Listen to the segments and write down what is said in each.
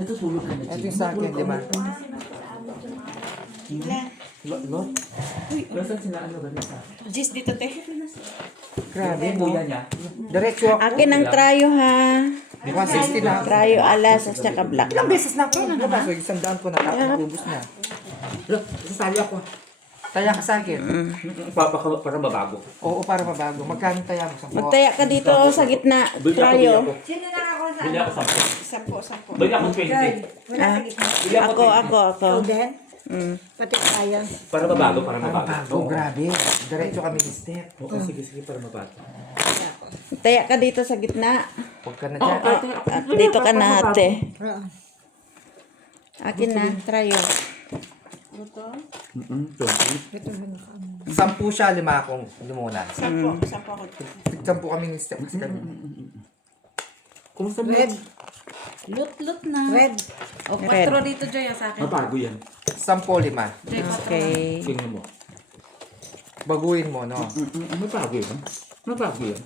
Natutulog ka na, Ito yung sa akin, di ba? Lot? Pero saan sila ano ganun sa? Jis dito, te. Grabe, Yung no? kuya niya. Diretso ako. Akin ang trayo, ha. 160 lang. Trayo, alas, at saka black. Ilang beses na ako. Labas, so, 100 ko na tapos ubus na. Look, sasali ako. Taya ka sa akin. Para mabago. Oo, para mabago. Magkano taya mo? 10? Magtaya ka dito sa gitna. Bili Trayo. ako. Sino na ako sa Bili ako 10. Sampo. Bili ako 20. Wala sa gitna. Bili ako Ako. Ikaw din? Mm. Pati tayo. Para mabago, para Para mabago. mabago, grabe. Diretso kami ni step. Oo, sige, para mabago. Taya ka dito sa gitna. Huwag ka na dyan. Dito ka na, ate. Oo. Akin na, trayo. Ito na ako. 10 siya, 5 akong lumunan. Sampo ako. 10 kami ni step. Kasi kami. Kumusta mo? Red. Lut na. Red. O, 4 dito, Joy, sa akin. Mabago yan. 10, 5. Joy, 4 Okay. Tingnan mo. Baguhin mo, no? Mabago yan. Mabago yan.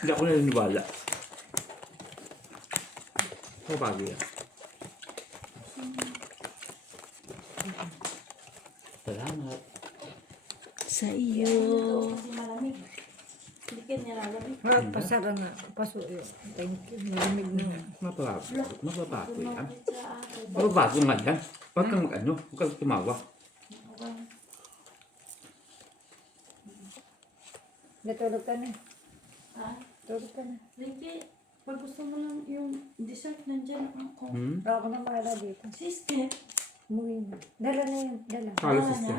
Hindi ako naniniwala. Mabago yan. Salamat. Sa iyo. Pasara na. Pasuyo. Thank you. Malamig na. Mababago yan. Mababago nga yan. Huwag kang huwag kang tumawa. Natulog ka na. Ha? Tulog ka na. Hindi. Pag gusto mo lang yung dessert, nandyan ako. Ako na mala dito. Sister. Umuwi na. Dala na yun. Dala. Kaya sister.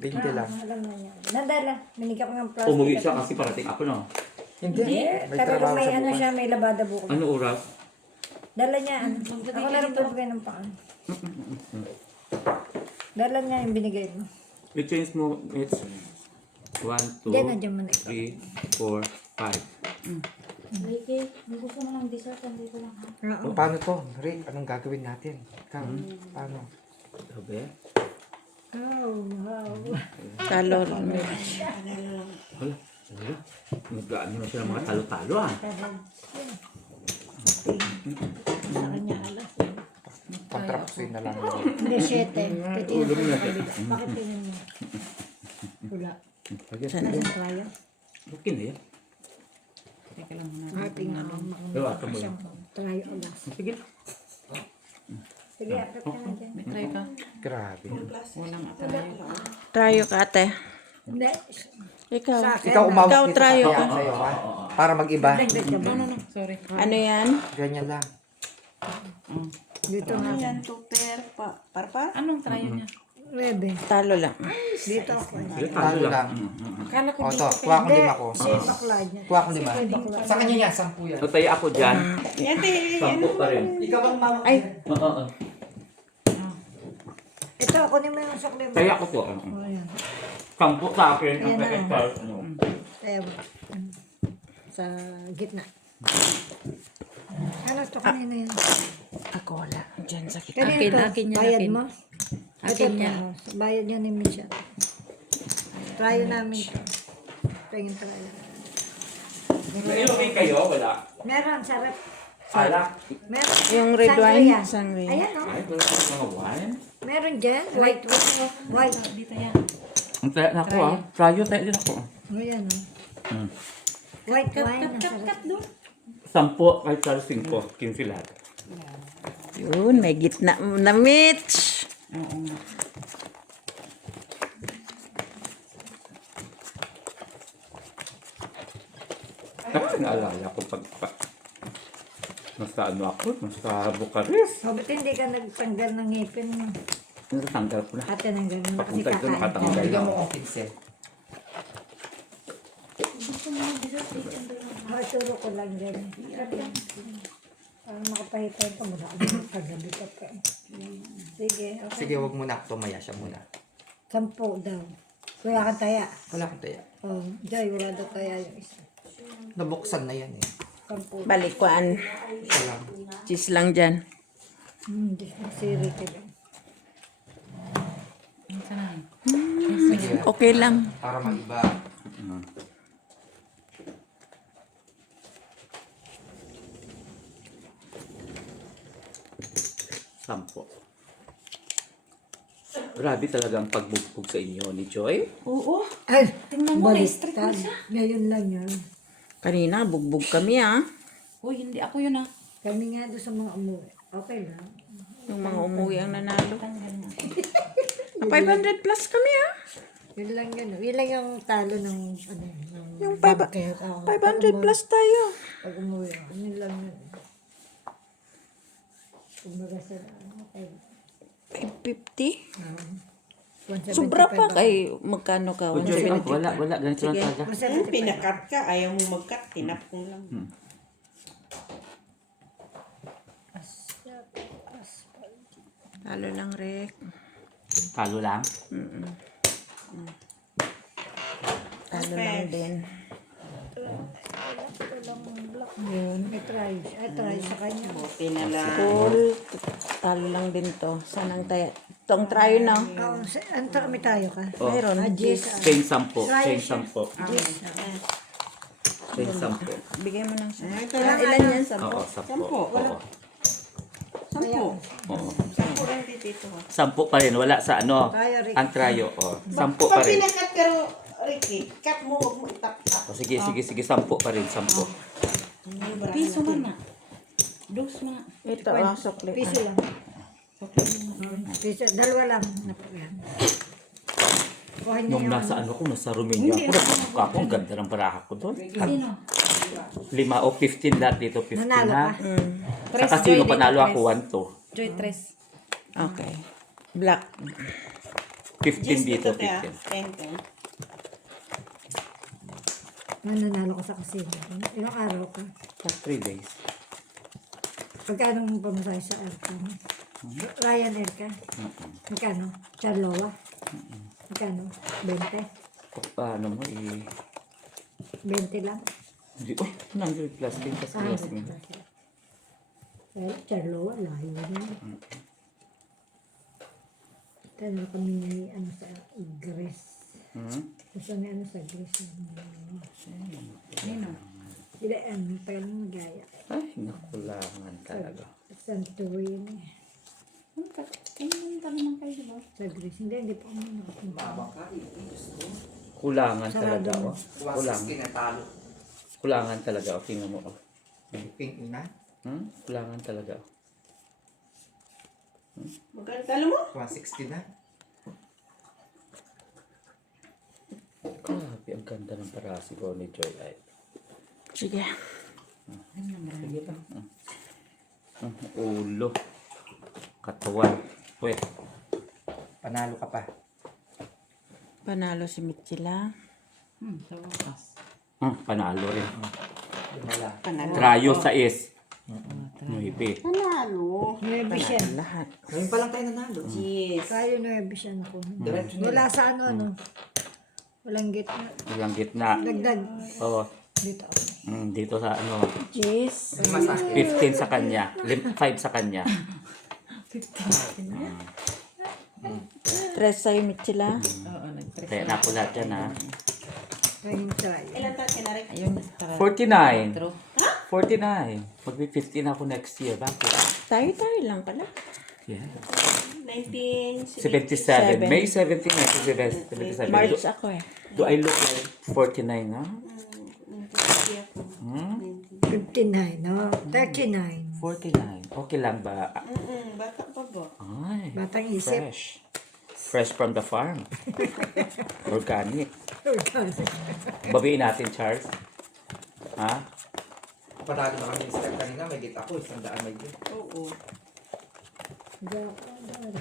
20 lang. Alam na niya. Nadala. Binigyan ko ng plastic. Umuwi siya kasi parating ako no. Hindi. May Pero trabaho may siya ano bukas. siya, may labada bukas. Ano oras? Dala niya. Ano. Ako na rin pagbigay ng paan. Dala niya yung binigay mo. I-change mo. It's 1, 2, Diyan na dyan mo na ito. 3, 4, 5. Ricky, kung gusto mo lang dessert, nandito lang ha. Oo. Paano to? Rick, anong gagawin natin? Ikaw, paano? Sabi? Oh, wow. Kalor. Wala. Wala. Naglaan naman siya ng mga talo-talo ah. Sa kanya alas. Kontrapusin na lang. Hindi, 7. Ulo mo natin. Bakit tingin mo? Wala. Sige. Nasaan tayo? Okay na yan. Tingnan mo. Gawa ka mo yan. Tayo alas. Sige. Sige, apit ka na dyan. Try ka. Grabe. Walang atay. Trayo ka, ate. Hindi. Ikaw. Sa akin. Ikaw umawak Ikaw, dito trayo ka. ka. Sa'yo, ha? Para mag-iba. Sorry. Ano yan? Ganyan lang. Dito na. Yan, tuper. Parpa? Anong try niya? 9. Talo lang. Dito ako. Sige, Talo lang. Akala ko O, to. Kuha akong 5 ko. Si bakla niya. Kuha akong 5. Sa kanya yan, 10 yan. Nataya ako dyan. Yan, te. 10 pa rin. Ikaw ang mama. Ay. Oo. Ito, kunin mo yung sukli mo. Taya ko po. Oh, yan. 10 sa akin. Ang Ayan na. extra. Tayo. Sa gitna. Ano ito kanina yan? Ako wala. Diyan sa kita. Kanina Akin to, yan, bayad akin. mo? Akin Ito, yan. bayad niya ni Misha. Try namin to. Tingin try. Nainumin kayo? Wala. Meron, sarap. Alak? Meron. Yung red wine. Sangria. Sangria. Ayan o. Ay, wala akong mga wine. Meron dyan. White. White. Dito yan. Ang taya na ako ah. Tryo tayo din ako. Ayan o. Hmm. White Cut, wine. cut, ang cut, sarap. cut doon. 10 kahit sa 5. 15 lahat. Yun, may gitna na, Mitch. Oo nga. Tapos naalala ko pag nasa ano ako, nasa Bucharest. O, ba't hindi ka nagtanggal ng ngipin mo? Natanggal ko na. Ate nang gano'n. Kasi Papunta ito kakain ka. nakatanggal Bigyan na. mo akong 15. Gusto mo lang dessert, dito lang. Turo ko lang dyan. Parang makapahitay pa muna. Kagabi ka pa. Sige, okay. Sige, wag muna. Tumaya siya muna. 10 daw. Wala kang taya. Wala akong taya. Oh, Joy, wala daw taya yung isa. Nabuksan na yan eh. 10. Balikuan. Isa lang. Cheese lang dyan. Siri ka lang. Ang sarap. Sige. Okay lang. Para mag-iba. Grabe talaga ang pagbugbog sa inyo ni Joy. Oo. Ay, Tingnan mo, baliktad. na-strike mo siya. Ngayon lang yun. Kanina, bugbog kami ah. Uy, hindi ako yun ah. Kami nga doon sa mga umuwi. Okay lang. Yung mga umuwi ang nanalo. Tanggal na. 500 plus kami ah. Yun lang yun. Yun lang yung talo ng ano. Yung bobcat. 500 plus tayo. Pag umuwi. Yun lang yun. Kumbaga sa ano. 550? 175 Sobra pa ba? kay magkano ka? O Joy, 175. wala. Ganito lang Sige. talaga. 175. Pinakat ka, ayaw mo mag-cut, tinap mo lang. Talo lang, Rick. Talo lang. Talo lang din. Yun. May try. Ay, try sa kanya. Buti na lang. Full. Talo lang din to. Saan ang tayo? Itong tryo na. Oo. Ano kami tayo ka? Oh. Meron. Jis. Chain 10. Try Chain siya. 10. Chain 10. Bigay mo ng sa. Ito lang. Ilan yan? Oo, 10. Oo. 10. Oo. 10 lang dito. 10 pa rin. Wala sa ano. Tryo, Rick. Ang tryo. Oh. 10 pa Pag rin. pinakat ka, Ricky, cut mo, huwag mo itap-tap. O, sige. 10 pa rin. 10. Piso man na. Dos man. Ito, sukli. Piso lang. Piso. Dalawa lang. Yan. Kuha niya Nung yung nasa ano ko, nasa Romania ako, nagpuka ako. Ang ganda ng baraha ko doon. Sino? 5 o 15 lahat dito. 15 Nanalo ha. ka. Sa casino, panalo ako 1 to. Joy, tres. Okay. Black. 15 dito, kaya. 15. Nanalo ko sa kasino. Ilang araw ka? 3 days. Pagkano mo pamasahe sa aircon? Ryanair ka? Magkano? Charloa? Magkano? 20? Paano mo 20 lang? Hindi, 100 plus din kasi plus din. Well, Charloa, layo na. Tanong kami ni ano sa Greece. Gusto niya ano sa Greece. Nino? Hindi, tagal ng gaya. Ay, nakulangan talaga. Santorini. Tingnan ka naman kayo, diba? Sa Greece. Hindi pa kami nakapunta. Kulangan Sarado talaga. mo. Oh. natalo. Kulangan talaga. O, tingnan mo. Oh. Pink ina. Kulangan talaga. Magkano talo mo? 160 na. Grabe, ang ganda ng parasi ko ni Joy. Ay, Sige. sige ba? Ulo. Katawan. Pwede. Panalo ka pa. Panalo si Mitchila. Sa wakas. Panalo rin. Lumala. Trayo sa is. 9. Panalo. Nuebe siya. Lahat. Ngayon pa lang tayo nanalo. Yes. Tayo nuebe siya na ko. Diretso na. Wala sa ano. Walang gitna. Ilang gitna. Dagdag. Oo. Dito. Dito sa ano. Jeez. 15 sa kanya. 5 sa kanya. Tres sa'yo, Mitchila. Oo, nag-tres. Kaya na po lahat yan ha. Kanyang try. Ilan tayo ka na, Ricky? Ayun, tara. 49. True. 49. Magbi-15 ako next year. Bakit? Tayo lang pala. Yeah. 1977. 77. May 17, 77. March ako eh. Do I look like 49 na? 59, no? 39. 49. Okay lang ba? Bata pa ba? Ay, Batang isip. fresh. Fresh from the farm. Organic. Babiin natin, Charles. Ha? Panalo na kami sa kanina. May git ako. 100 may git. Oo.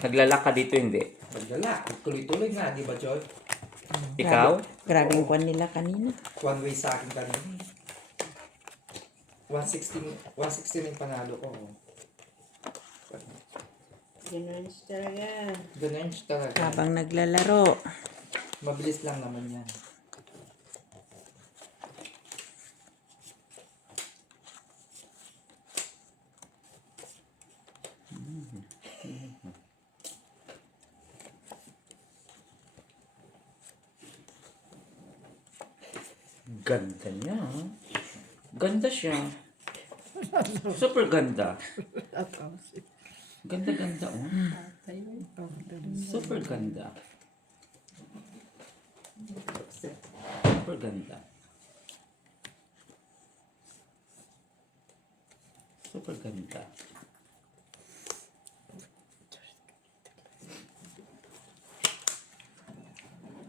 Naglalak ka dito, hindi? Magdala. Tuloy-tuloy nga. Di ba, Joy? Ikaw? Grabing kwan nila kanina. One way sa akin kanina. 160 na yung panalo ko. Ganun talaga. Ganun siya talaga. Habang naglalaro. Mabilis lang naman yan. Ganda niya. Ha? Ganda siya. Super ganda. Ganda-ganda, oh. Super ganda. Super ganda. Super ganda.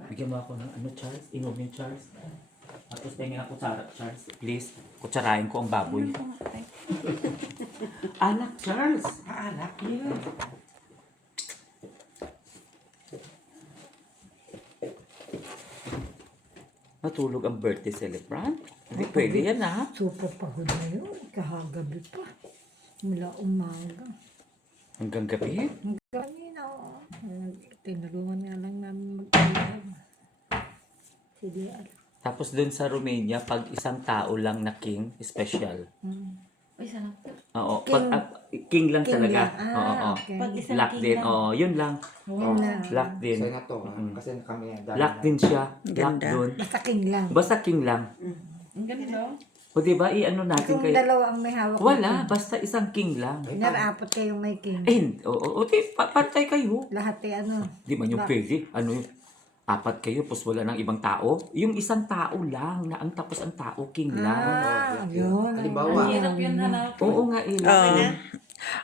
Bigyan mo ako ng ano, Charles? Inumin, Charles. Tapos tingin ako, Charles. Please, kutsarahin ko ang baboy. Anak, Charles! Anak, yeah. Natulog ang birthday celebrant? Hindi pwede yan, ha? Super pagod na yun. Kahagabi pa. Mula umaga. Hanggang gabi? Kanina, tinulungan nga lang namin mag-alab. Sige, Tapos dun sa Romania, pag isang tao lang na king, special. Uy, sarap. Oo, King. pag king lang King talaga. lang. Ah, Oo. okay. Pag isang Lock king din. lang. Oo, yun lang. Yun lang. Lock din. Sa'yo na to, ha? Kasi kami, Lock din siya. Lock Ganda. dun. Basta king lang. Basta king lang. Ang ganda. O diba, i-ano natin Kung kayo. dalawa ang may hawak. Wala, basta isang king lang. Narapat kayong may king. Oo, pantay kayo. Lahat ay ano. Di man yung pwede. Ano yun? Apat kayo, tapos wala nang ibang tao. Yung isang tao lang, na ang tapos ang tao, king lang. Ah, yun. Halimbawa, Ang hirap yun hanap. Oo nga,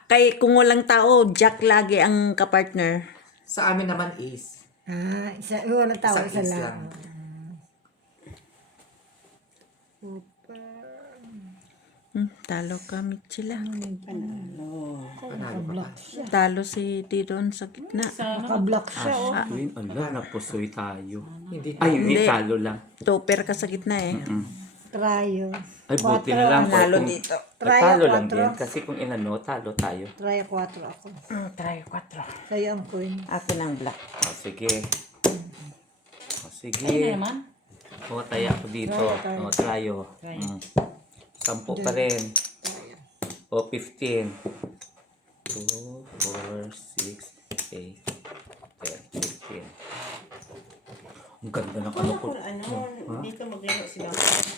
Kay kung walang tao, Jack lagi ang kapartner. sa amin naman is, Ah, walang tao, Isang isa is lang. lang. Talo ka, Michila. Panalo. panalo ka pa. Talo si Didon sa gitna. Naka-block siya, oh. Queen, ala, napusoy tayo. Hindi Ay, hindi, Hindi. talo lang. Topper ka sa gitna eh. Trayo. Ay, buti na lang. Panalo kung- dito. Try Talo ako, lang atro. din. Kasi kung inano, talo tayo. Trayo 4 ako. Try 4. Sa'yo ang queen. Akin ang black. O, sige. O, Ay, sige. na naman. O, taya ako dito. O, tayo. 10 pa rin. O, 15. 2, 4, 6, 8, 10, 15. Ang ganda ng ano ko. Dito maglaro sila.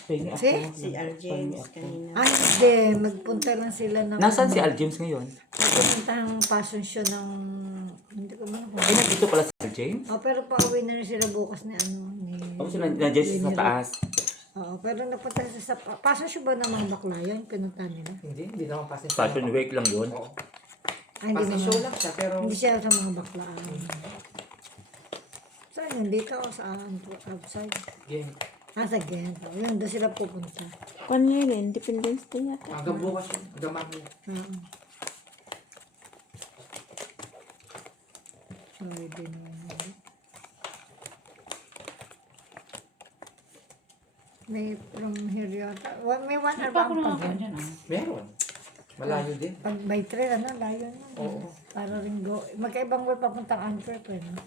Pengi ako. Si? Si Al James kanina. Ay, hindi. Magpunta lang sila ng... Nasaan si Al James ngayon? Magpunta ng fashion show ng... Hindi ko man Ay, nandito pala si Al James? Oh, pero pauwi na rin sila bukas ni ano. Ni... O, sila nandiyan siya sa taas. Oo, pero napunta sila sa... Fashion show ba ng mga bakla yun? Pinunta nila? Hindi naman pasin. Fashion week lang yun. Oo. Ay, hindi Pasin naman. show lang siya, pero Hindi siya sa mga baklaan. Saan yun? Dito o saan? Outside? game. Sa Ghent. Oh, yun, doon sila pupunta. Kwan yun eh, Independence Day yata. Hanggang bukas yun. Hanggang mamaya. Oo. Sorry din naman. May from here yata. May 1 hour Ano ba pa ako ang nakaka pag dyan ah? Meron. Malayo din. Pag by train, ano, layo na. Oo. Para rin go. Magkaibang way papuntang Antwerp, eh, no?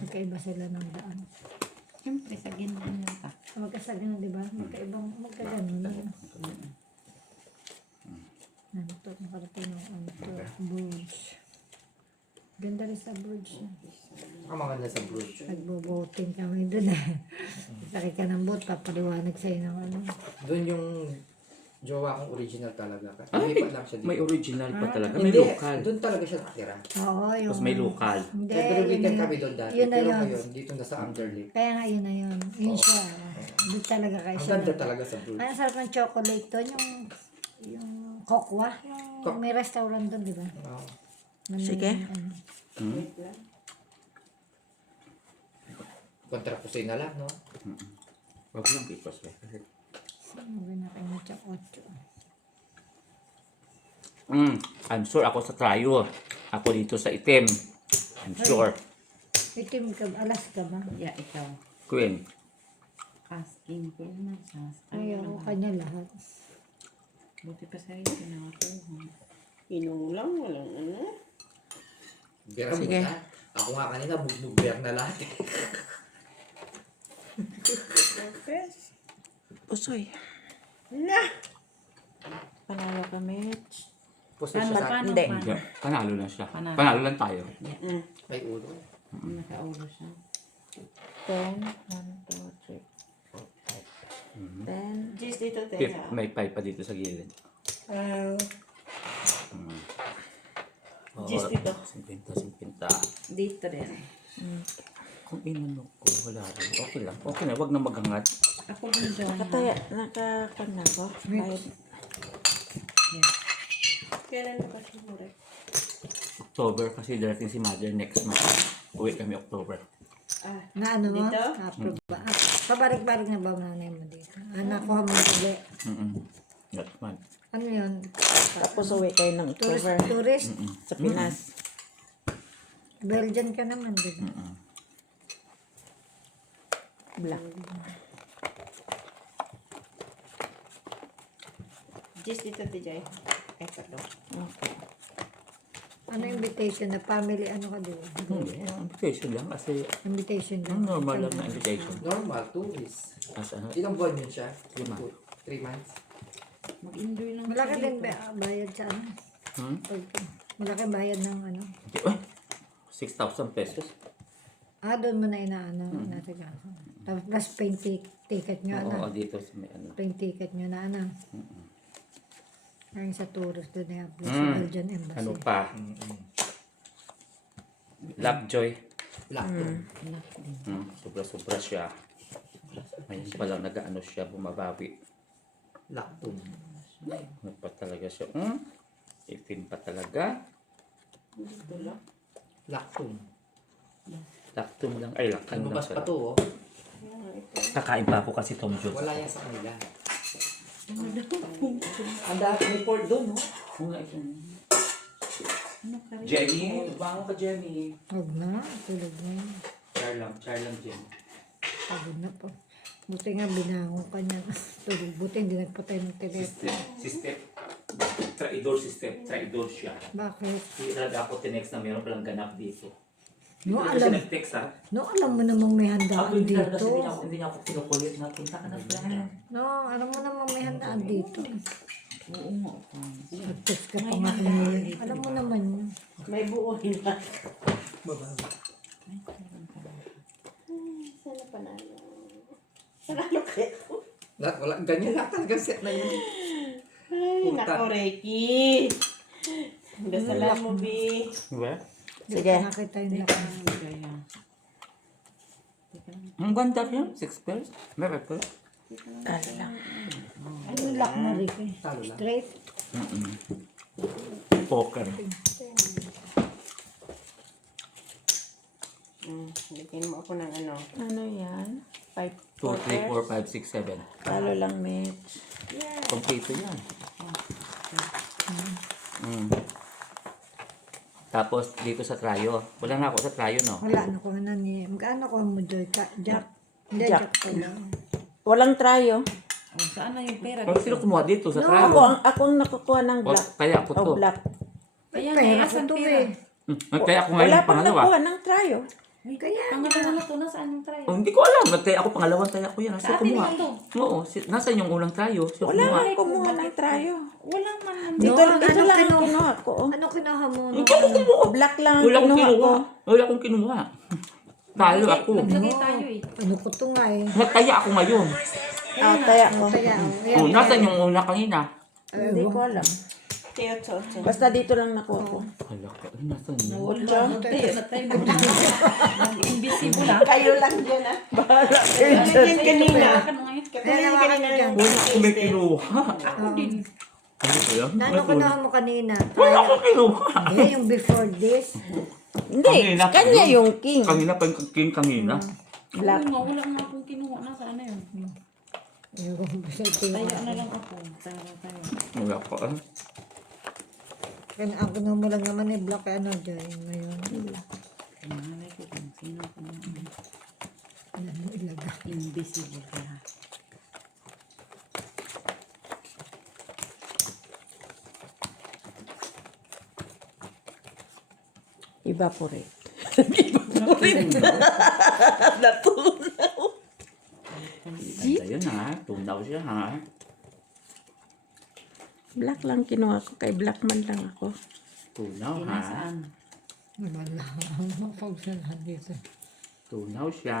Magkaiba sila ng daan. Siyempre, sa ganda yata. Magkasagana, di ba? Magkaganon na. Ano to? Nakarating ng Antwerp Bridge. Ganda rin sa bridge. Ang maganda sa bridge. Nagbo-boating kami doon. Sakay ka ng boat, papaliwanag sa'yo ng ano. Doon yung jowa kong original talaga. Ay, Lipat lang siya dito. may original pa talaga. May Hindi, local. doon talaga siya nakatira. Oo, yung... Tapos may local. Hindi, Pero yun weekend na kami yun. doon dati. Yun na Pero yun. ngayon, dito na sa Underlake. Kaya nga yun na yun. Yun siya. Doon talaga kayo Ang siya. ganda talaga sa bridge. Ang sarap ng chocolate doon, yung kokwa. Yung may restaurant doon, di ba? Oo. Sige. Hmm? Kontra Pusoy na lang, no? Wag lang because Sabi na kayo ng chakotcho. I'm sure ako sa tryo. Ako dito sa itim. I'm sure. Itim ka ba? Alas ka ba? Yeah, ikaw. Queen. Asking ko na sa Ayaw, kanya lahat. Buti pa sa'yo, pinakakuha. Inulang, walang ano. Bira mo Sige. na. Ako nga kanina, bugbog-bear na lahat. Pusoy. Na! Panalo ka, Mitch. Pusoy siya sa akin. Hindi. Hindi. Panalo lang siya. Panalo. Panalo lang tayo. May ulo. Nakaulo siya. 10, 1, 2, 3, 4, 5. 10. Just dito, Fifth, teka. may 5 pa dito sa gilid. Oo, Just dito. 50. Dito rin. Kung inano ko, wala rin. Okay lang. Okay na, wag na maghangad. Ako din dyan. Nakataya, nakakon na ko. Bayad. Kailan na ba siya mura? October kasi darating si mother next month. Uwi kami October. Ah, Na ano mo? Dito? Approve ba? Pabalik-balik na ba nanay mo dito? Nakuha mo ulit. That month. Ano yun? Tapos uwi kayo ng Tourist, October tourist? sa Pinas. Belgian ka naman, di ba? Black. just dito, Tijay. Ay, pardon. Okay. Ano invitation na family, ano ka di ba? Hindi, invitation lang kasi Invitation lang. normal lang na invitation. Normal, tourist. As ano, Ilang buwan yun siya? 3 months. 3 months. Mag-enjoy lang Malaki siya din dito. bayad sa ano? Hmm? Malaki bayad ng ano? Uy, 6,000 pesos. Doon mo na inaano, nasikaso. Tapos plus plane ticket nyo, Oo, ano? dito sa may ano. Plane ticket nyo na, ano? Ayun sa tourist doon na plus sa Mm. Belgian Embassy. Ano pa? Lovejoy. Black Sobra-sobra siya. Ngayon pa lang nag-ano siya, bumabawi. Lactum. Ano pa talaga siya? Itim pa talaga. Dito lang. Lactum. Lactum lang. Ay, laktan lang Lumabas pa siya. to, oh. Kaya nga ito. Kakain pa ako kasi Tom Jones. Wala yan sa kanila. Ang dami report doon, no? Oo nga, ito. Ano ka rin? Jenny, bango ka Jenny. Huwag na, tulog na yun. Char lang Jenny. Pagod na po. Buti nga binangon ka niya. Tulog, buti hindi nagpatay ng telepono. Sister. Traidor siya. Bakit? Hindi talaga ako tinext na meron palang ganap dito. No, Hindi kasi alam, nag-text ha. no, alam mo namang may Ako handaan hindi talaga dito. hindi niya ako kinukulit na punta ka na friend. No, alam mo namang may handaan dito. Oo nga. Nag-text ka pa nga kami. Alam mo naman yun. May buo na. Sana panalo. Panalo kaya ako. Wala, ganyan lang talaga set na yun. Ay, Puta. nako, Reiki. Dasalan mo, Bi. Diba? Sige. Nakita yung laki. Kaya. Ang ganda niya. 6 pairs. May pepper. Talo lang. Ano yung lock mo, Ricky? Talo lang. Straight? Poker. Lagyan mo ako ng ano. Ano yan? 5 2, 3, 4, 5, 6, 7. Talo lang, Mitch. Kompleto yan. Tapos dito sa trayo. Wala na ako sa trayo, no? Wala, ano ko na niya. Magkano ko mo, Joy? Jack? Hindi, Jack. Jack pala. Walang trayo. Oh, saan na yung pera? Sino kumuha dito sa Ako trayo? ako ang nakukuha ng O, black. kaya ako to. O black. Kaya Pera nga, ko asan to pera? eh. Kaya ako ngayon Wala yung pang pangalawa. nakuha ng trayo. Wait, pangalawa na to. Nasaan yung try? Hindi ko alam. Nagtaya ako pangalawang taya ko yan. Sa Sino atin kumuha? naman to. Oo. Nasaan yung unang trayo? Sino Wala kumuha? man kumuha ng trayo. Wala man. Dito, No, dito ano lang ang kinuha? kinuha ko. oh. Ano kinuha mo? Hindi ako kumuha. Black lang ang Wala akong kinuha ko. kinuha. Wala akong kinuha. Talo ako. Naglagay tayo eh. Ano ko to nga eh. Nagtaya ako ngayon. Taya ko. Kaya, Oh, nasaan yung una kanina? Hindi ko alam. Tiyo, cho. Basta dito lang nakuha ko. Hala ka. Ay, nasaan yun? Ocho. Invisible ah. Kayo lang dyan, ah. Bahala. Yan kanina. Ano ngayon? Katulad yung kanina dyan. ng Wala akong may kinuha. Ako din. Ano ba yan? Ano kinuha mo kanina? Wala akong kinuha. Hindi, yung before this. Hindi, Kanina pa kanya yun. yung king. Kanina pa yung king kanina. Black. Oo nga, wala nga akong kinuha. Nasaan na yun? Yung sa Taya na lang ako. Tayo. Wala ko. Kaya ang kinuha mo lang naman eh, black ano dyan. Ngayon, Nangalay ko kung sino ko na alam mo ilagay. invisible kaya. Evaporate. Evaporate. Natunaw. Ganda yun ha. Tunaw siya ha. Black lang kinuha ko. Kay black man lang ako. Tunaw ha. Nasaan? Wala. Mapagsalan dito. Tunaw siya.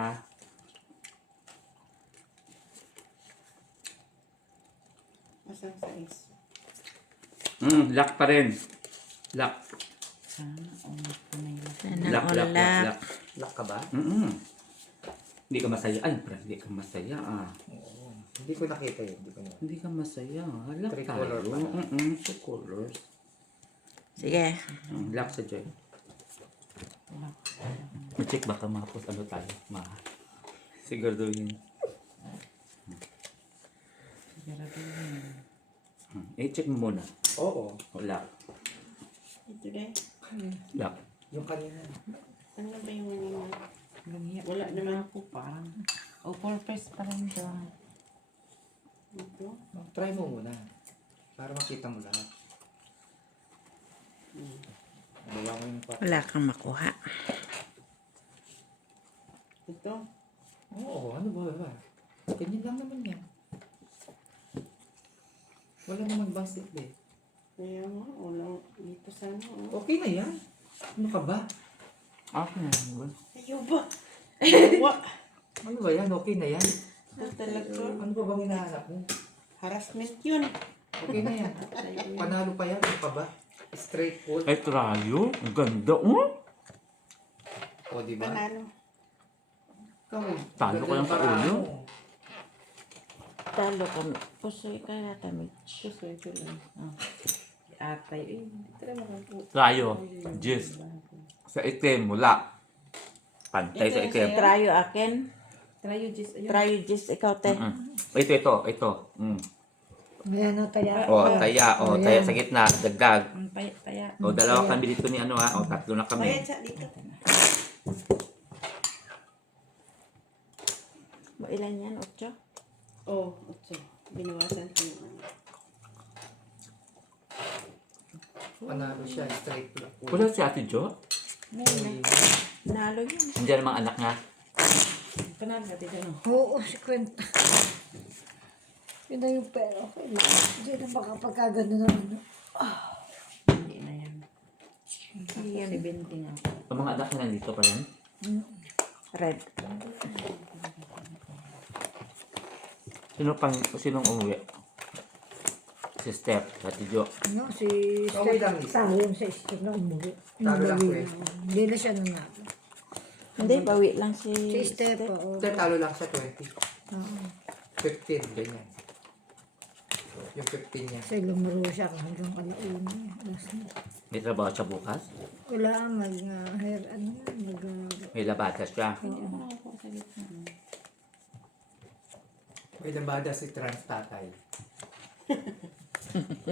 Masang size. Lock pa rin. Lock. Sana Lock, all lock, lock, lock. lock. Lock ka ba? Hindi ka masaya. Ay, hindi ka masaya ah. Oo. Hindi ko nakita yun. Hindi ko na. Hindi ka masaya. Lock Three tayo. color pala. Two colors. Sige. Lock sa Joy. Ma-check baka mapos ano tayo. Siguraduhin. I-check mo muna. Oo. Lock. Ito deh. Lock. Yung kanina. Ano ba yung kanina? Wala naman ako pa. O, purpose pa rin doon. Ito. Try mo muna. Para makita mo lahat. Bawa mo yung pa. Wala kang makuha. Ito. Oo, ano ba? Ganyan lang naman yan. Wala namang basit eh. Kaya nga, wala dito sana. Oh. Okay na yan. Ano ka ba? Okay. Ayaw ba? Ayaw. Ano ba yan? Okay na yan. Ito talaga. Ano ba bang hinahanap mo? Harassment yun. Okay na yan. Panalo pa yan. Ano ka ba? Straight pull. Ay, trayo. Ang ganda. Oh. O, di ba? Panalo. Ikaw, Talo ko yung paraan kaulo. mo. Talo kami. Pusoy ka yata, Mitch. Gusto ito lang. Atay. Dito naman ako. Trayo. Jis. Sa itim, mula. Pantay sa itim. Trayo akin. Try you just. Ayun. Trayo Jis, ikaw te. Ito. Ayan o, taya. Taya. Taya sa gitna. Dagdag. Paya. Dalawa kami dito ni ano ha. Tatlo na Ayan kami. siya dito. Ilan yan? 8? Oh, ito. Binawasan ko yung ano. Panalo siya. Straight pull. Wala si Ate Jo? Nalo yun. Nandiyan ang mga anak nga. Panalo natin ano. Oo, si Kwenta. Yun na yung pera ko. Hindi na makapagkagano na ano. Hindi na yan. Yan. 70 nga. Ang mga anak nga nandito pa yan. Red. Sinong umuwi? Si Steph, Ate Jo. Ano, si Okay lang, Lisa. Talo yung sa isip na umuwi. Talo lang, Umuwi Kwenta. na. Hindi na siya nanalo. Hindi, bawi lang si... Si Steph, oo. Ito, talo lang siya 20. Oo. 15, ganyan. Yung 15 niya. Kasi lumaro siya hanggang alauna. Alas na. May trabaho siya bukas. Wala, hair, ano na, May labada siya. May lambada si trans tatay.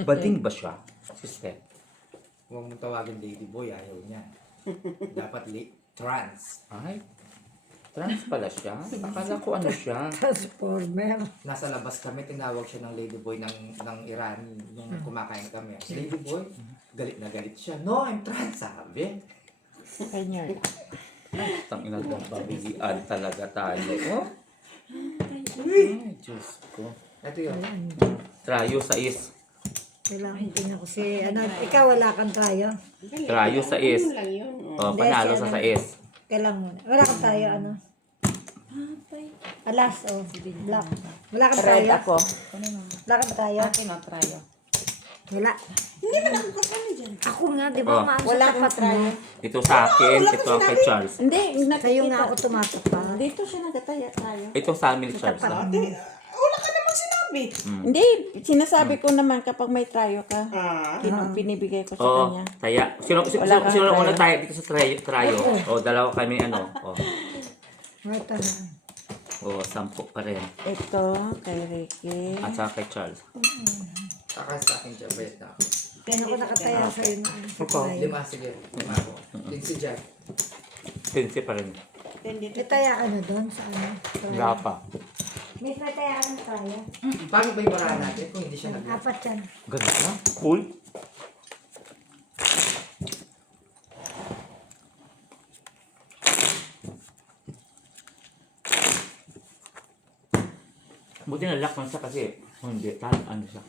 Bading ba siya? Si Steph. Huwag mong tawagin ladyboy, ayaw niya. Dapat trans. Ay. Trans pala siya. Akala ko ano siya. transformer. Nasa labas kami, tinawag siya ng ladyboy ng Irani nung kumakain kami. Ladyboy, galit na galit siya. No, I'm trans, sabi. Kanya. Tangina ng babigian talaga tayo. Oh? Ay, Diyos ko. Ito yun. Trayo sa is. Kailangan tingnan ko si, ano, ikaw wala kang tayo. Trayo sa is. Ano lang yun. Oh. Panalo sa is. Kailangan mo. Wala kang tayo, ano. Alas, oh. Black. Wala kang Red tayo. ako. Wala kang tayo. Akin o, try o. Wala. Hindi man ako kasama dyan. Ako nga, di ba, Oh. maano Wala sa akong tapat mo. try. Ito sa akin, ito ang kay Charles. Hindi, Sa'yo nga nakikita. ako tumatapat. Dito siya nagataya tayo. Ito sa amin ni Charles. Tapat ah. mo. Wala ka namang sinabi. Hindi, sinasabi ko naman kapag may tryo ka, Ah. binibigay ko sa Oo, kanya. taya. Wala kang Sino trayo. una tayo dito sa trayo? Dalawa kami ano. Ito na. 10 pa rin. Ito, kay Ricky. At saka kay Charles. Saka sa akin siya, bayad na ako. Kaya ako nakataya sa'yo na. Okay. 5, sige. 5 ako. Din si Jack. 15 pa rin. Then dito. May taya ka na doon sa ano. Wala pa. May taya ka na tayo. Paano ba yung baraan natin kung hindi siya nag- Apat yan. Ganda. Cool. Buti na lock man siya kasi hindi, ano siya.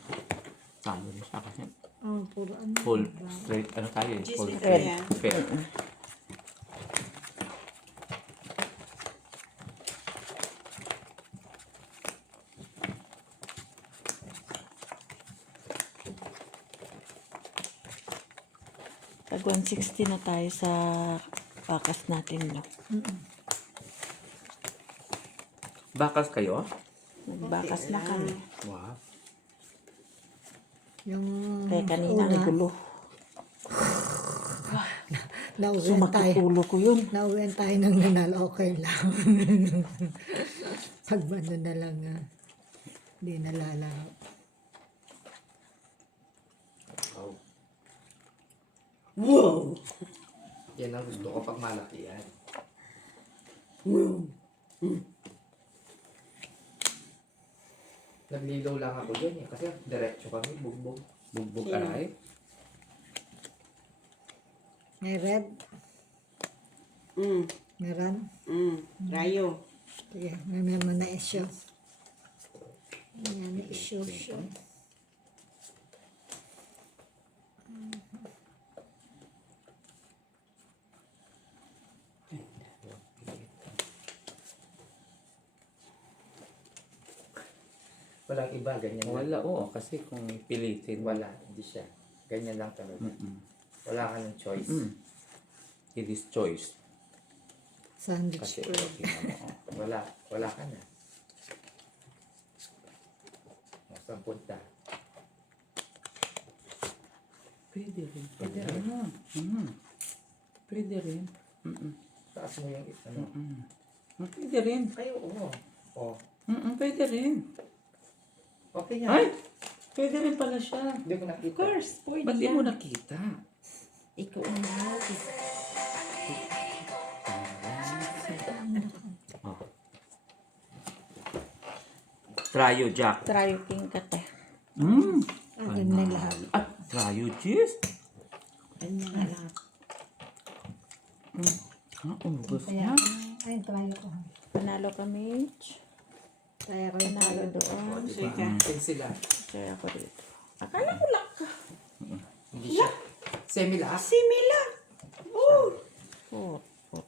Talo na siya kasi Oh, puro ano. full straight, ano tayo eh. Just Full ito Red. yan. fair. Tag 160 na tayo sa bakas natin, no? Bakas kayo? Nagbakas na kami. Wow. Yung Kaya kanina ang gulo. nauwian Sumakit tayo. ulo ko yun. Nauwian tayo ng nanalo, okay lang. Pag ano na lang, hindi nalalaro. Wow! Yan ang gusto ko pag malaki yan. Naglilaw lang ako dyan eh. Kasi diretso kami, bugbog. Bugbog Sino? aray. May red, Mm. meron. Rayo. Sige, may naman na issue. Ayan, na issue. Walang iba, ganyan lang. Wala, oo. Kasi kung pilitin. Wala, hindi siya. Ganyan lang talaga. Mm-mm. Wala ka ng choice. It is choice. Sandwich Kasi, bread. tingnan mo, oh. Wala ka na. Saan punta? Pwede rin. Pwede rin. Pwede rin. Taas mo yung ano. Pwede rin. Ay, oo. Oh. Pwede rin. Okay yan. Ay! Pwede rin pala siya. Hindi ko Of nakita. course, pwede Ba't di yan. mo nakita? Ikaw ang mahal. Tryo Jack. Try king ka, te. Alam na lahat. At Tryo cheese? Ganyan na lahat. Ubus Kaya, na. ayun, try ko. Panalo kami. Kaya ko yung Panalo talo. doon. Sige. Sila. Kaya ako dito. Akala ko lang ka. Hindi siya. Semi-lahat. Simila. Oh. Put.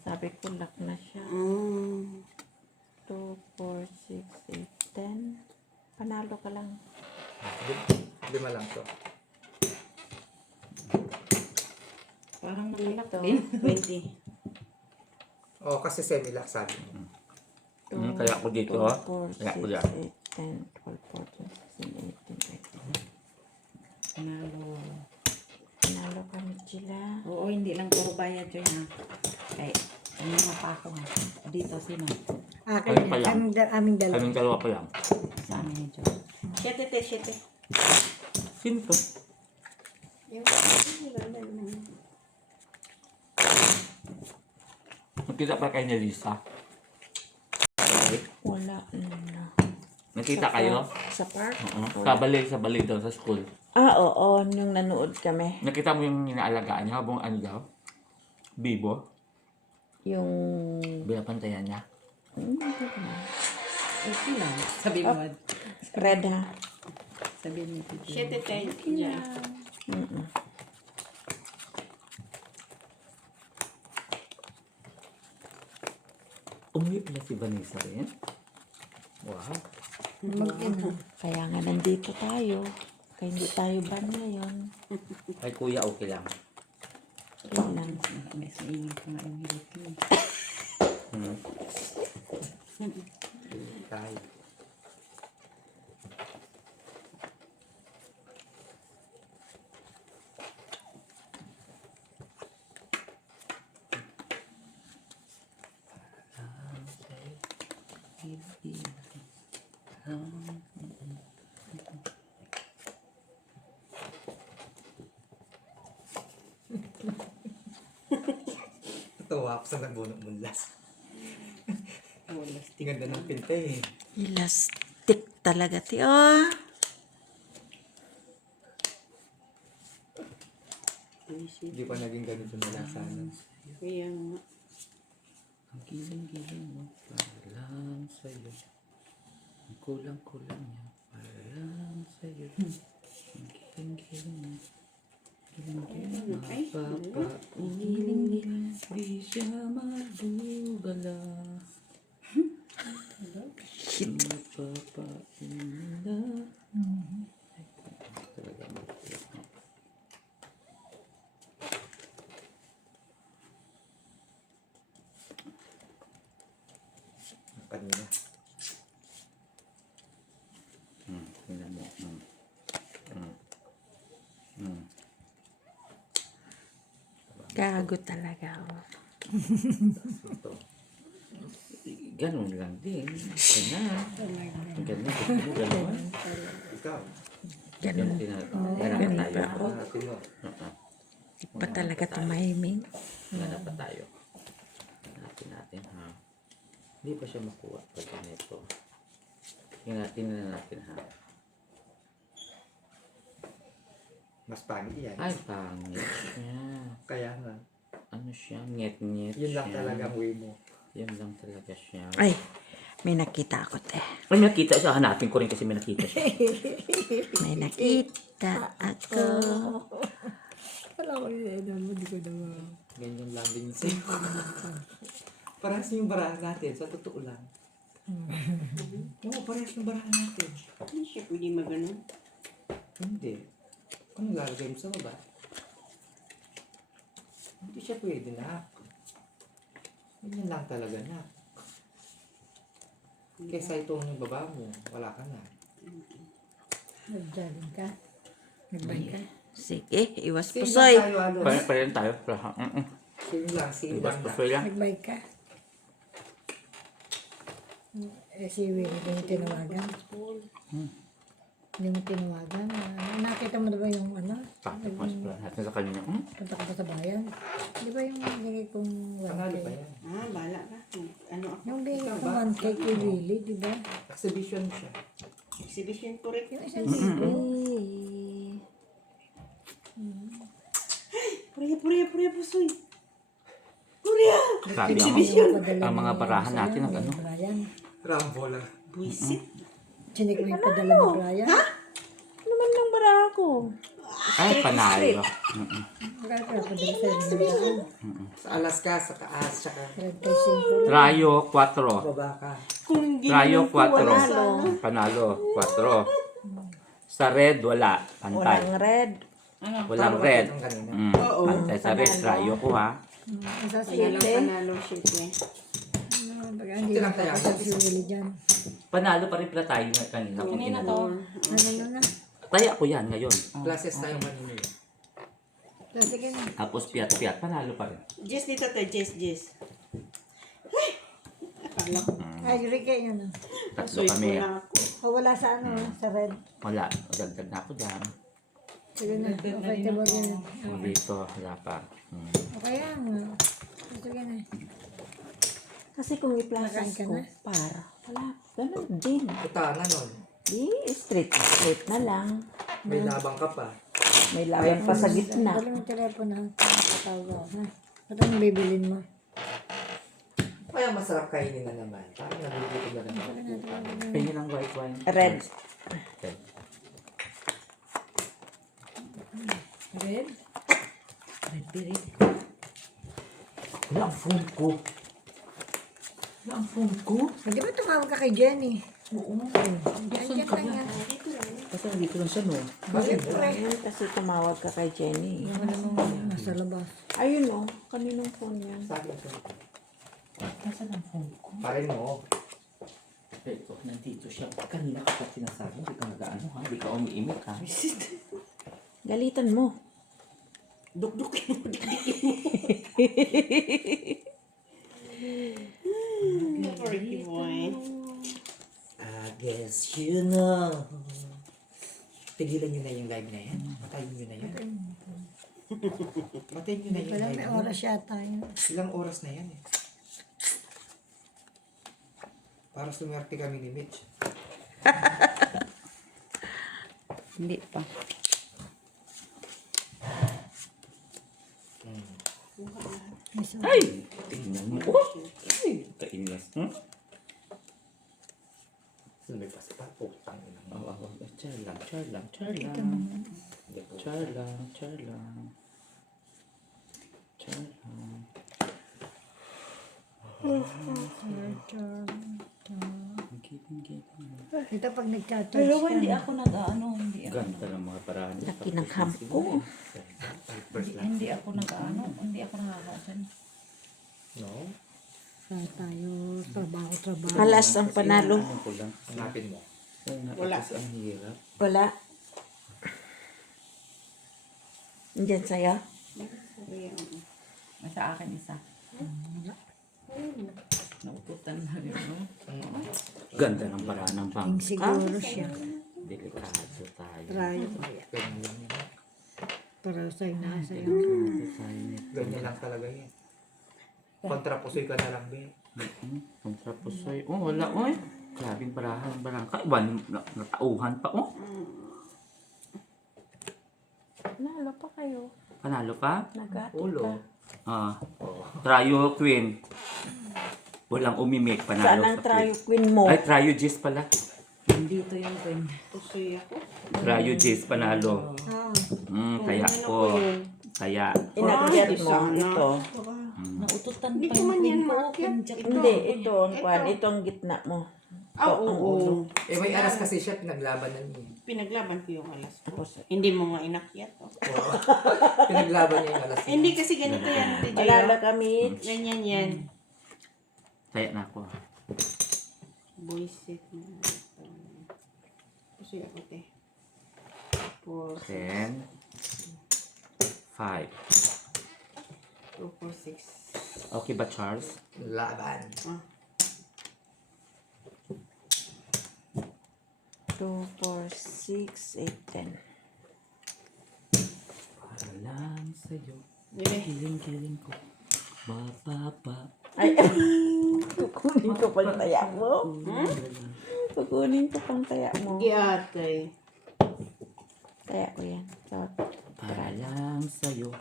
Sabi ko lock na siya. 2, 4, 6, 8, 10. Panalo ka lang. Lima lang to. Parang Dito. nakalak din. 20. Oh, kasi semi-lahat sabi mo. Kaya ako dito, 2, 4, Kaya ako 6, dyan. 8, 10, 12, 14, 15, 16, 18, 19. Panalo. Panalo kami sila. Oo, hindi lang puro bayad yun ha. Ay, ano nga pa ako ha. Dito, sino? Akin Ayun pa yan. lang. Aming dalawa. Kaming dalawa pa lang. Sa amin ni Joe. 7 te, 7. Sino to? Nakita pa kayo ni Lisa? Wala na. Nakita kayo? Sa park? Sa balik daw sa school. Oo. Yung nanood kami. Nakita mo yung inaalagaan niya habang ano daw? Bibo? Yung... Binapantayan niya. Okay lang. Sabi mo, Red, ha? sabi mo. 7 te, dyan. Umuwi pala si Vanessa rin? Wow. Kaya nga nandito tayo. Kaya hindi tayo ban ngayon. Ay kuya, okay lang. Yun lang. May saingin ko nga yung hirap yun. Tayo. Tuwa ako sa nagbunot munlas. Ganda ng pinta eh. Elastic talaga, ti. Oh. Hindi pa naging ganito na sana. Kaya nga. Ang giling-giling mo para lang sa'yo. Ang kulang-kulang niya para lang sa'yo. Ang giling-giling mo. Giling-giling mapapa. Giling-giling di siya madugala. Mapapainda. Talaga kanina. Tingnan mo. Gago talaga. Oh. Ito. Ganun lang din. Ganun. Ganun. Ganun. Ikaw. Ganun. Ganun Ganun tayo. pa ako. Hanapin mo. Di pa talaga tumahimik. Ganun pa tayo. Hanapin natin ha. Hindi pa siya makuha pag ganito. Tingnan natin ha. Mas pangit yan. Ay, pangit siya. Kaya nga. Ano siya? Nget-nget Yun lang siya. talaga ang way mo. Yun lang talaga siya. Ay, may nakita ako te. Ay, may nakita siya. Hanapin ko rin kasi may nakita siya. May nakita ako. Wala ko yung mo, di ko naman. Ganyan lang din sa'yo. Parehas yung barahan natin. Sa totoo lang. Oo, parehas yung barahan natin. Hindi siya pwede magano. Hindi. Anong lalagay mo sa baba? Hindi siya pwede na. Ganyan lang talaga na. Kesa itong baba mo, wala ka na. Nag-jogging ka? Nag-bike ka? Sige, iwas Same pusoy. lang tayo, Alos. Parehan tayo. Same Ibas lang pa na. sila. Nag-bike ka? Si Willie, hindi mo tinawagan? Hindi mo tinawagan? Nakita mo na ba yung ano? Mas natin sa kanya. Punta ka ba sa bayan? Di ba yung bigay kong Panalo 1K? pa yan. Bahala ka. Ano ako? Yung bigay kong 1K kay Willie, di ba? Exhibition siya. Exhibition ko rin. Yung isang libre. Puriya, pusoy. Puriya! Sabi Yung padala ang mga ni- barahan sa'yo, natin ang ni ano. Brian. Rambo lang. Buisit. Chinik mo yung padala ni Brian. Ano man lang bara ako? Ay, panalo. Bakit ka padala sa'yo ni Brian? Sa Alaska, sa taas, tsaka 35 Trayo 4. baba ka. Kung hindi Trayo naman ko, wala 4. sana. Panalo 4. Sa red, wala. Pantay. Walang red. Walang red. Itong kanina. Oo. Pantay sa red. Trayo ko ha. Isa si Panalo siya eh. Baga hindi Ito lang na tayo. kapasal si Willie dyan. Panalo pa rin pala tayo kanina. Kanina to. Ano na? Kaya ko yan ngayon. Classes tayo kanina. So, sige na. Tapos piat-piat. Panalo pa rin. Jess dito tayo, Jess. Akala ko. Ay, Ricky, yun ah. Tatlo Pusoy ko kami. na ako. Oh, wala sa ano, sa red. Wala. Dagdag na ako dyan. Sige na, okay, tabo yan. Dito, wala pa. Okay yan. Sige na. Kasi kung i-plasas Nakain ka ko, na? para. Wala. Ganun din. Utana nun. Straight na lang. May labang ka pa. May laban pa sa gitna. Dali mo yung telepono ha. Tawag ako ha. Ito ang bibilin mo. Kaya masarap kainin na naman. Parang nagugutom na naman. Pingin ng white wine. Red. Okay. Red? Red berry. Wala ang phone ko. Wala ang phone ko. Di ba tumawag ka kay Jenny? Oo. Diyan ka nga. Kasi nandito lang siya no. Ayun, kasi tumawag ka kay Jenny. Wala mong nasa labas. Ayun o, kaninong phone yan. Sabi ko. Nasaan ang phone ko? Parin mo. Ito, nandito siya. Kanina ka pa sinasabi. Hindi ka nag-ano ha. Hindi ka umiimik ha. Galitan mo. Duk-dukin mo. Pretty boy. I guess you know. Tigilan nyo na yung live na yan. Patayin nyo na yan. Patayin nyo na yung Wala, live may na oras yata yun. Ilang oras na yan eh. Para sumerte kami ni Mitch. Hindi pa. Ay! Tingnan mo. Oh! Ay! Kainis. Lumay pa si Papo. Tangin na. Oo, oo. Char lang, char lang, char lang. Char lang, char lang. Char lang. Ito pag nag-charge Pero ka. hindi ako nag-ano. Ganda ng mga paraan. Laki ng ham ko. First lang. Hindi ako nag-ano. Hindi ako nakakausan. No? Kaya tayo, trabaho. Alas ang panalo. Ano ko lang. Hanapin mo. Wala. Kasi ang hirap. Wala. Diyan sa'yo? May sa akin isa. Nauputan na rin, no? Ganda ng paraan ng pang. Yung siguro siya. Delikado tayo. Try. Ganyan lang yan. Para sa'yo na sa'yo. Delikado tayo. Ganyan lang talaga yan. Kontrapusoy ka na lang, be. Ang tapos ay, oh wala, oy. Grabing barahan, barangka. Iwan, natauhan pa, oh. Nalo pa kayo. Panalo pa? Nag-ati Ulo. pa. Trio Queen. Walang umimik, Saan panalo ang sa trio Queen. queen mo? Ay, Trio Gis pala. Dito yung queen. Pusoy ako. Trio Gis, panalo. Ah, Kaya po. Kaya. Inakyat mo sana. ito. Naututan Hindi pa ko yung man queen yan ko. maakyat. Queen jack. Hindi, ito ang kwan. Ito ang gitna mo. Ah, Ito ang oo. ulo. Eh, may aras kasi siya, pinaglaban na niya. Pinaglaban ko yung alas ko. Tapos, Hindi mo nga inakyat. Oh. Oo. Pinaglaban niya yung alas niya. Hindi kasi ganito yan, DJ. Malala kami. Ganyan yan. Kaya na ako. Voice set na. Pusoy ako, te. 4, 10. 5. 2, 4, 6. Okay ba, Charles? Laban. 2, 4, 6, 8, 10. Para lang sa'yo. Dili. Kiling-kiling ko. Mapapa. Ay, kukunin ko pang taya mo. Kukunin ko pang taya mo. Giatay. Taya ko yan. So, Para lang sa'yo.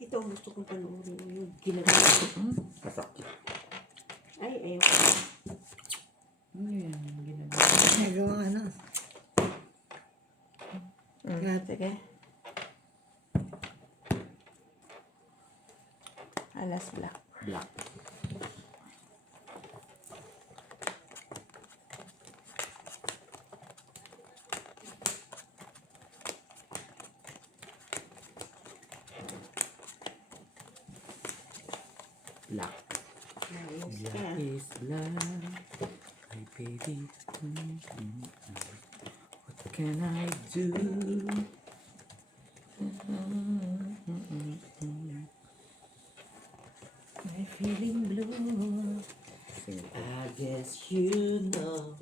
Ito ang gusto kong panoorin. Yung ginagawa ko. Kasakit. Ay, ayaw ko. Ano yan? Yung ginagawa. nagawa ano. sige. Alas black. Black. Black. Ayos ka. Black is black. My baby. What can I do? My feeling blue. Sing it. I guess you know.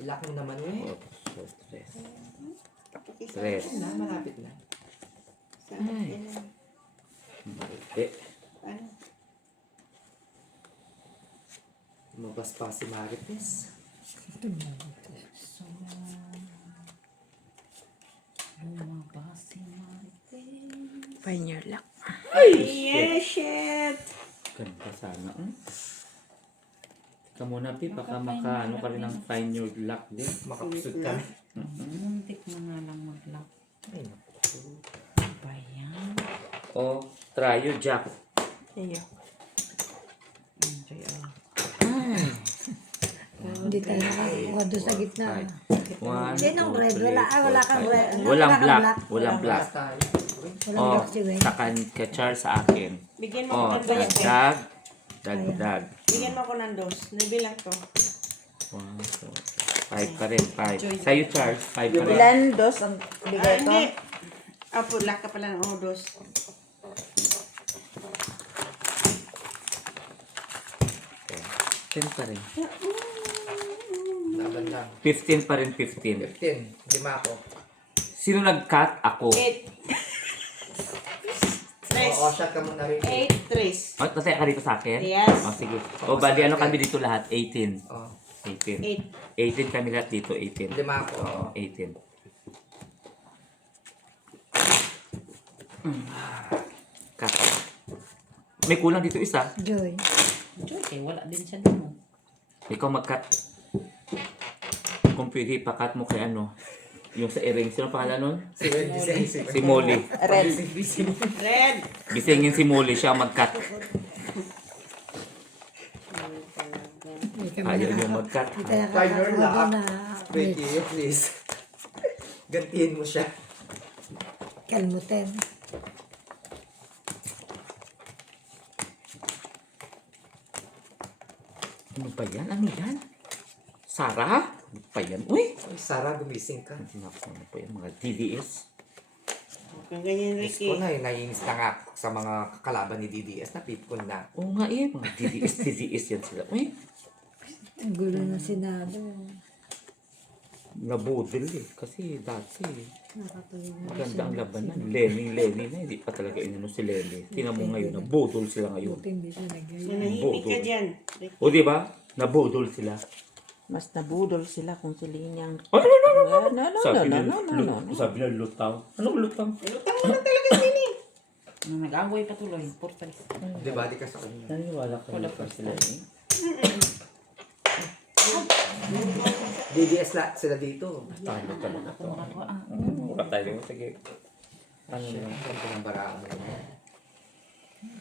Ilak mo naman, eh. Oh, so stress. Stress. Na, malapit na. Ay. Eh, Ano? Lumabas pa si Marites. So, lumabas si Martin. Find your luck. Yes, shit! ganda sana. Teka muna, Pi. Baka maka, ano ka rin ng find your luck din. Makapusod ka. Muntik na nga lang mag-lock. Ay, naku. Ba yan? O, try your jack. Iyo. Enjoy ah. Hindi tayo nakakuha doon sa gitna. One, Hindi nang two, red. three, Wala kang four, red. five. Walang black. Walang black. Last tayo. Walang O, black si Gwen. sa ka Charles sa akin. Bigyan mo O, ako ng dos. dagdag. Dagdag. Bigyan mo ako ng dos. Nabilang ko. 1, 2, 5 pa rin. 5. Sa'yo, Charles. 5 pa rin. Ilan dos ang Ah, bigay ko? hindi. Ah, pula ka pala ng dos. Okay. 10 pa rin. Laban lang. 15 pa rin, 15. 15. Lima ako. Sino nag-cut? Ako. 8. Tres. Oo, shot ka muna rin. 8, tres. O, tataya ka rito sa akin? Yes. O, sige. O, bali, ano kami dito lahat? 18. Oo. 18. 8. 18 kami lahat dito, 18. Lima ako. Oo, 18. Cut. May kulang dito isa. Joy. Enjoy eh. Wala din siya dito. Ikaw mag-cut. Kung pwede, pa-cut mo kay ano. Yung sa earring. Sino pangalan nun? Si Wen, Si Molly. Red. Red. Gisingin si Molly siya mag-cut. Hindi kami Ayaw niyo mag-cut. Hindi tayo Find your nakakakuha doon luck. na Wait, you please. Gantihin mo siya. kalmutin. Ano ba yan? Ano yan? Sarah? Ano ba yan? Uy! Ay, Sarah, gumising ka. Hindi na ako ano pa yan. Mga DDS. Huwag kang ganyan, Diyos Ricky. ko na, naiinis na nga ako sa mga kalaban ni DDS. Napipon na. Oo nga eh. Mga DDS yan sila. Uy! Ang gulo na sinado. Nabudol eh. Kasi dati Nakatuloy na maganda ang labanan. Lenny na. Hindi pa talaga inano si Lenny. Tingnan mo ngayon. Nabudol sila ngayon. buti hindi siya nagaya. Manahimik ka dyan. Ricky. O di ba? Nabudol sila. Mas nabudol sila kung si Linyang. Oh, No. Sabi na lutang. Anong lutang? Lutang mo na talaga sini. Nag-away patuloy. Portrait. Di ba? Di ka sa kanya. Naniwala ka wala pa sila eh. DDS sila dito. Talo talaga to. Ah, Wala tayo. Sige. Ano yun? Ito ng baraan mo.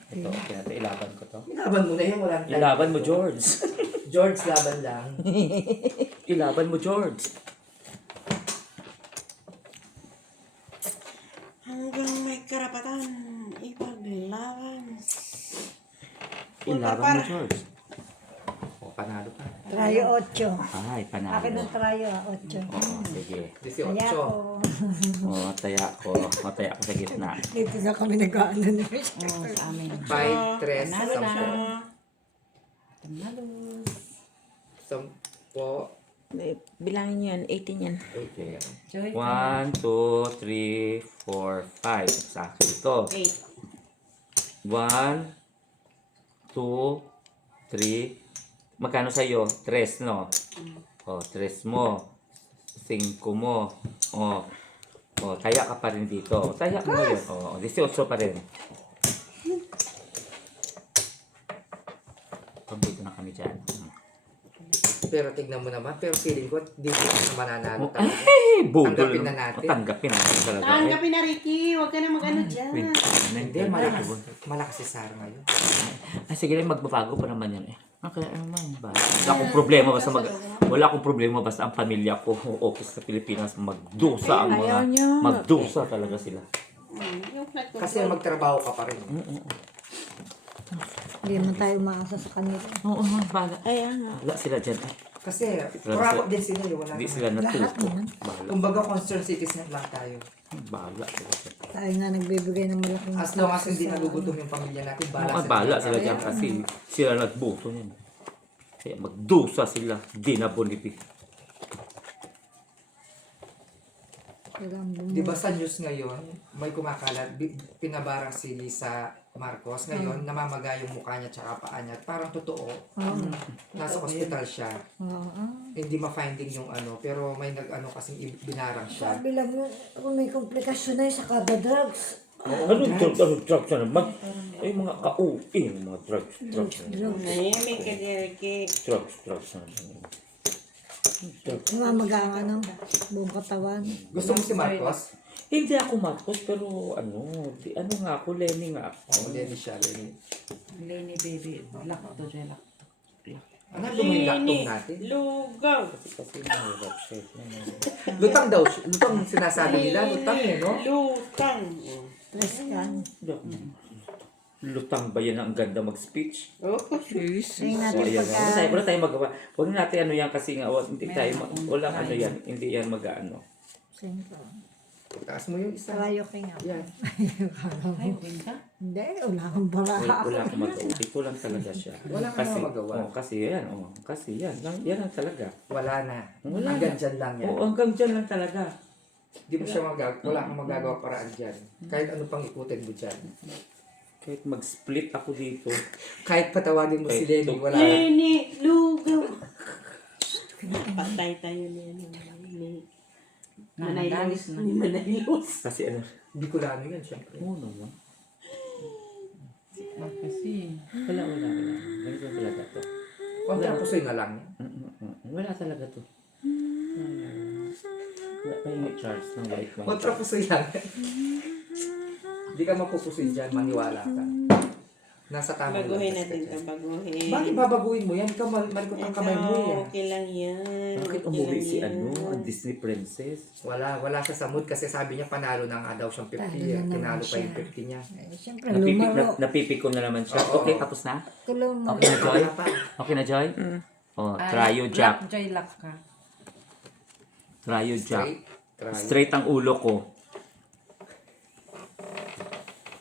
Ito, okay natin. Ilaban ko to. Ilaban mo na yun. Walang time. Ilaban mo, George. George, laban lang. Ilaban mo, George. Hanggang may karapatan, ipaglaban. Ilaban mo, George. O, panalo ka. Trayo 8. Ay, panalo. Akin ang trayo 8. Oo, sige. 18. Kaya ko. Oo, taya ko. Mataya ko sa gitna. Dito na kami nag-ano ni Oo, sa amin. 5, 3, Panalo na. 10. Panalo. 10. Bilangin nyo yan, 18 yan. Okay. Joy. 1, 2, 3, 4, 5. Sa akin ito. 8. 1, 2, 3. Magkano sa'yo? 3, no? O, 3 mo. 5 mo. O, taya ka pa rin dito. Taya ka ngayon. O, 18 pa rin. Pagbuto na kami dyan. Pero tignan mo naman. Pero feeling ko, dito ka mananalo talaga. Ay, budol. Tanggapin na natin. Tanggapin na natin talaga. Tanggapin na, Ricky. Huwag ka na mag-ano dyan. Hindi, malakas si Sarah ngayon. Ay, sige lang, magbabago pa naman yan eh. Okay, ano man ba? Wala akong problema basta wala akong problema basta ang pamilya ko okay sa Pilipinas magdusa ang Ayaw mga niya. magdusa talaga sila. Yung flat control. Kasi magtrabaho ka pa rin. Hindi naman tayo umaasa sa kanila. Oo, bahala. Ay, nga. Wala sila dyan. Kasi, kurako din sila. Wala Hindi naman. sila natuto. naman. Bahala. Kumbaga, concerned citizen lang tayo. Bahala sila. Tayo nga nagbibigay ng malaking As long as hindi nagugutom yung pamilya natin, Bahala sila dyan kasi sila nagbuto niyan. Kaya magdusa sila. Di na bonibig. Di ba sa news ngayon, may kumakalat, pinabarang si Lisa Marcos. Ngayon, namamaga yung mukha niya tsaka paa niya. Parang totoo, nasa ospital siya. Hindi ma-finding yung ano, pero may nag-ano kasing binarang siya. Sabi lang mo, kung may komplikasyon na sa kada drugs. Anong drugs na naman? Ay, mga ka-OA. Mga drugs. Manahimik ka dyan, Ricky. Drugs na naman. Namamaga ang ano, buong katawan. Gusto mo si Marcos? Hindi ako Marcos, pero ano nga ako, Lenny nga ako. Oo, Lenny siya, Lenny. Lenny baby. Lock to, Joy. Lock. Ano yung may laktong natin? Lugaw. Kasi mahirap siya. Lutang daw siya. Lutang sinasabi nila, lutang eh, no? Lutang. Stress ka. Lutang ba yan ang ganda mag-speech? Oh. Tingnan natin Ayan, pagka... wala tayo magawa. Huwag natin ano yan kasi nga, hindi tayo, walang ano yan, hindi yan mag-ano. Taas mo yung isa. Trayo ka nga. Yan. Ay, win ka? Hindi, wala akong bala. Wala akong magawa. Ito lang talaga siya. Wala kang Kasi, magawa. kasi yan. Yan ang talaga. Wala na. Wala Hanggang dyan lang yan. Oo, hanggang dyan lang talaga. Di mo siya wala kang magagawa paraan dyan. Kahit ano pang ikutin mo dyan. Kahit mag-split ako dito. Kahit patawagin mo si Kahit Lenny, ito. wala. Lenny, lugaw. Patay tayo ni Nanadalis na. Manayos. Kasi ano, Bicolano yan, syempre. oo naman. Kasi, Wala. Ganito talaga to. Kontra pusoy na lang. Wala talaga to. Wala pa yung charge ng white wine. Kontra pusoy lang. Hindi ka mapupusoy dyan, maniwala ka. Nasa tamang Baguhin landas ka natin ito, dyan. baguhin. Bakit babaguhin mo yan? Ikaw malikot ang kamay mo yan. Okay lang yan. Bakit okay umuwi lang si yan. ang Disney princess? Wala siya sa mood kasi sabi niya panalo na nga daw siyang 50. Talo na Eh. naman Tinalo pa yung siya. 50 niya. Eh, siyempre, lumaro. Napipiko na naman siya. Oo. Okay, tapos na? Lumaro. Okay na, Joy? Wala pa. Okay na, Joy? Oh, Ah, tryo jack. Lock, Joy, lock ka. Tryo jack. Straight. Try. Straight ang ulo ko.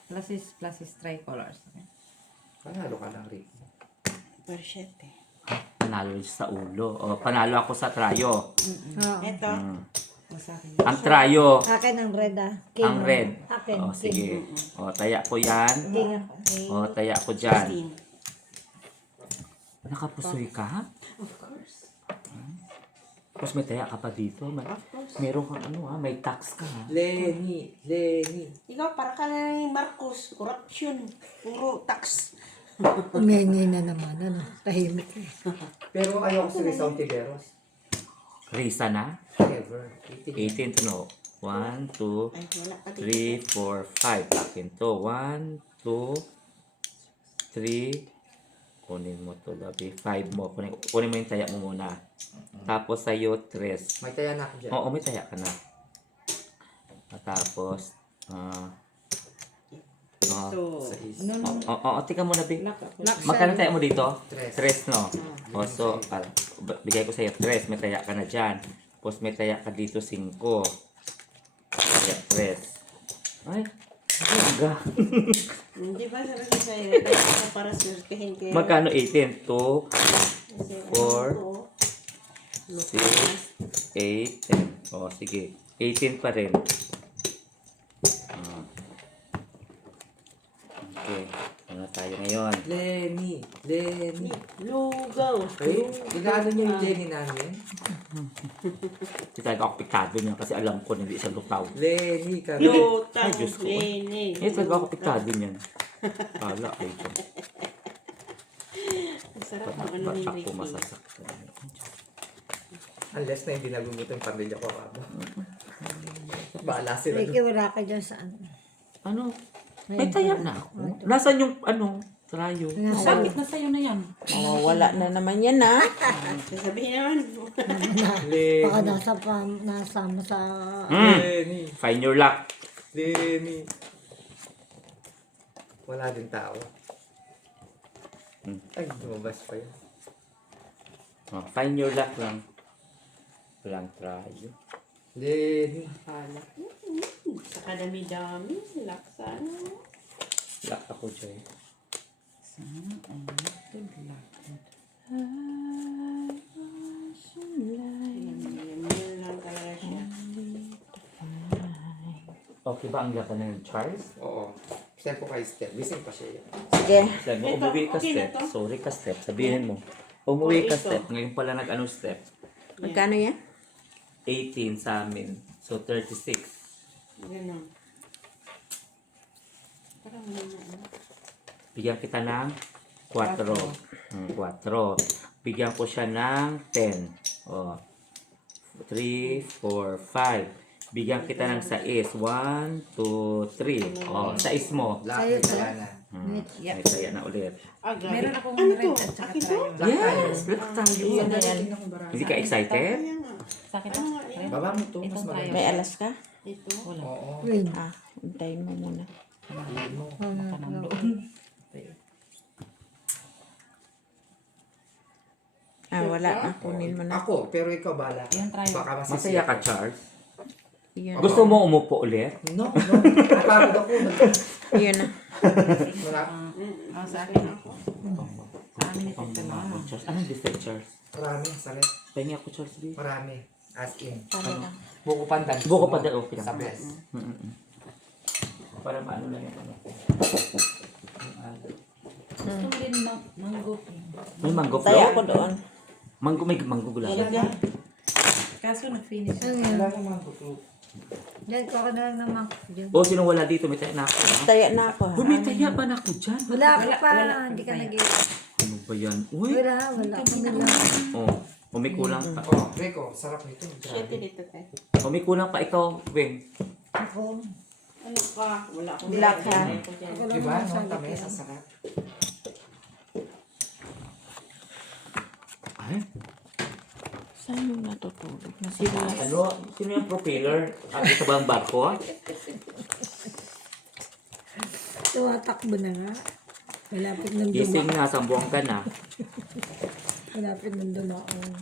Plus is tricolors. Okay? Panalo ka lang, Rick. Persyete. Panalo siya sa ulo. Oh, panalo ako sa tryo. Oo. Ito. O sa akin. Ang tryo. Akin ang red ah. King. Ang red. Akin. Oh, king. sige. Oh, taya ko yan. King ako. Oh, taya ko dyan. 16. Nakapusoy ka? Of course. Tapos may taya ka pa dito. Of course. Meron kang may tax ka ha? Lenny. Ikaw, para ka na ni Marcos. Corruption. Puro tax. Umengay na naman. Ano? Tahimik. Pero ayaw ko si Rizal Tiberos. Risa na? Never. 18 to no. 1, 2, Ay, wala ka dito. 3, 4, 5. Akin to. 1, 2, 3. Kunin mo to, Gabi. 5 mo. Kunin mo yung taya mo muna. Tapos sa'yo, 3. May taya na ako dyan. Oo, may taya ka na. Tapos, So, tika mo na, Bi. lock ako. Magkano taya mo dito? 3. 3, no? O, so, bigay ko sa'yo 3. May taya ka na dyan. Tapos may taya ka dito, 5. Taya, 3. Ay, ganda. Hindi ba sabi ko sa'yo, kaya ako para surtihin kayo. Magkano 18? 2, Kasi, 4, ano ko, 6, 8, 10. O, sige. 18 pa rin. Okay. Ano tayo ngayon? Lenny. lugaw. Okay? Ginano niya yung Lenny namin? Hindi talaga ako piktado niya kasi alam ko na hindi siya lutaw. Lenny ka. Lutang, Ay, Diyos ko. Lenny. Eh, talaga ako piktado niyan. Kala kayo ito. Ang sarap ng ano ni Ba't ako Ricky. masasaktan? Unless na hindi nagugutom yung pamilya ko, Kabo. Baala sila. Ricky, wala ka dyan sa ano. Ano? May taya na ako. Nasaan yung trayo? Bakit na sa'yo na yan? Wala na naman yan ha. Sasabihin naman. Baka nasa mo sa... Lenny. Find your luck. Lenny. Wala din tao. Ay, lumabas pa yun. Oh, find your luck lang. Walang trayo. Lenny. Hala. Sa kadami-dami. Laksan. Luck ako, Joy. Sana ay natulak. Yan lang talaga siya. Okay ba ang laban na yung Charles? Oo. Send ko kay Steph. Gising pa siya yun. Sige. Sabi mo, Ito, umuwi ka, okay na Step. to? Sorry ka, Step. Sabihin mo. Umuwi ka, ito. Step. Ngayon pala nag-ano, Step. Magkano yan? 18 sa amin. So, 36. Yan lang. Parang ano. Bigyan kita ng 4. 4. Bigyan ko siya ng 10. O. 3, 4, 5. Bigyan kita ng 6. 1, 2, 3. O, 6 mo. Lahat Sa'yo may to. taya na. May taya na ulit. Ah, grabe. Meron akong ano red to? at saka Akin to? trayo. Yes! Black tayo. Yan na yan. Hindi ka excited? Kaya nga. Sa akin Ano nga yan? Baba mo to. Mas Itong maganda. May alas ka? Ito. Wala. Oo. Win. Ah, hintayin mo muna. Hindi mo. Baka nandoon. Ah, wala na. Kunin mo na. Ako, pero ikaw bala. Yan, try. Baka Masaya ka, Charles? Yun. Gusto mo umupo ulit? No. Napagod ako. Yun na. Wala. Sa akin ako. Sa akin ito Ang na. mga Charles. Anong gusto, Charles? Marami. Sakit. Pahingi ako, Charles. B. Marami. As in. Paano na? Buko pandan. Buko pandan, okay lang. Sa best. Para maano lang yung ano. Gusto mo din mango. May mango Taya ko float? doon. May mango gula. Kaso na-finish. Ano yun? Wala naman buko. Diyan ko ka na lang naman. Diyan. O, sinong wala dito? May taya na ako. ha? Taya na ako ha. Uy, may taya pa na ako dyan. Wala ka pa. wala. Hindi ka nag Ano ba yan? Uy! Wala. Kami lang. O, may kulang pa. Oh, Rico, sarap nito. Shit, Grabe. dito tayo. O, may kulang pa ikaw, Weng. Ako. Ano ka? Wala akong Black nilagay ha? ko dyan. Ako lang Diba? naman No? sa Tamis, ang sarap. Ay, Saan yung natutulog na sila? sino yung propeller? Sa bang barko? Tumatakbo na nga. Malapit nang Gising dumaan. na, sambuang ka na. Malapit nang dumaan.